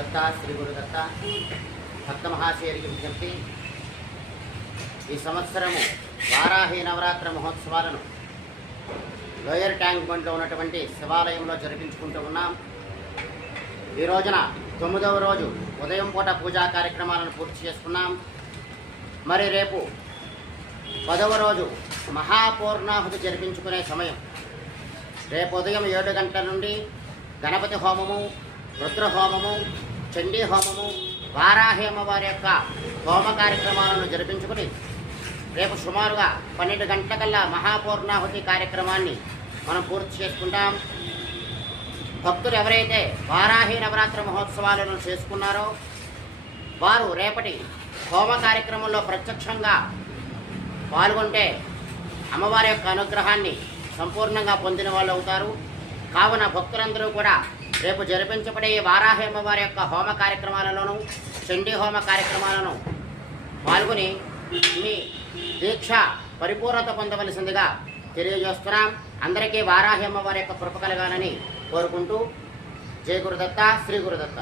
గురుదత్త శ్రీ గురుదత్త భక్త మహాశయుడికి విజ్ఞప్తి. ఈ సంవత్సరము వారాహి నవరాత్రి మహోత్సవాలను లోయర్ ట్యాంక్ బండ్లో ఉన్నటువంటి శివాలయంలో జరిపించుకుంటూ ఉన్నాం. ఈ రోజున 9వ రోజు ఉదయం పూట పూజా కార్యక్రమాలను పూర్తి చేసుకున్నాం. మరి రేపు 10వ రోజు మహాపూర్ణాహుతి జరిపించుకునే సమయం. రేపు ఉదయం 7 గంటల నుండి గణపతి హోమము, రుద్ర హోమము, చండీ హోమము, వారాహి అమ్మవారి యొక్క హోమ కార్యక్రమాలను జరిపించుకుని రేపు సుమారుగా 12 గంటలకల్లా మహాపూర్ణాహుతి కార్యక్రమాన్ని మనం పూర్తి చేసుకుంటాం. భక్తులు ఎవరైతే వారాహి నవరాత్రి మహోత్సవాలను చేసుకున్నారో వారు రేపటి హోమ కార్యక్రమంలో ప్రత్యక్షంగా పాల్గొంటే అమ్మవారి యొక్క అనుగ్రహాన్ని సంపూర్ణంగా పొందిన వాళ్ళు అవుతారు. కావున భక్తులందరూ కూడా రేపు జరిపించబడే ఈ వారాహి అమ్మవారి యొక్క హోమ కార్యక్రమాలలోనూ చండీ హోమ కార్యక్రమాలను పాల్గొని మీ దీక్ష పరిపూర్ణత పొందవలసిందిగా తెలియజేస్తున్నాం. అందరికీ వారాహి అమ్మవారి యొక్క కృప కలగాలని కోరుకుంటూ జై గురుదత్త శ్రీ గురుదత్త.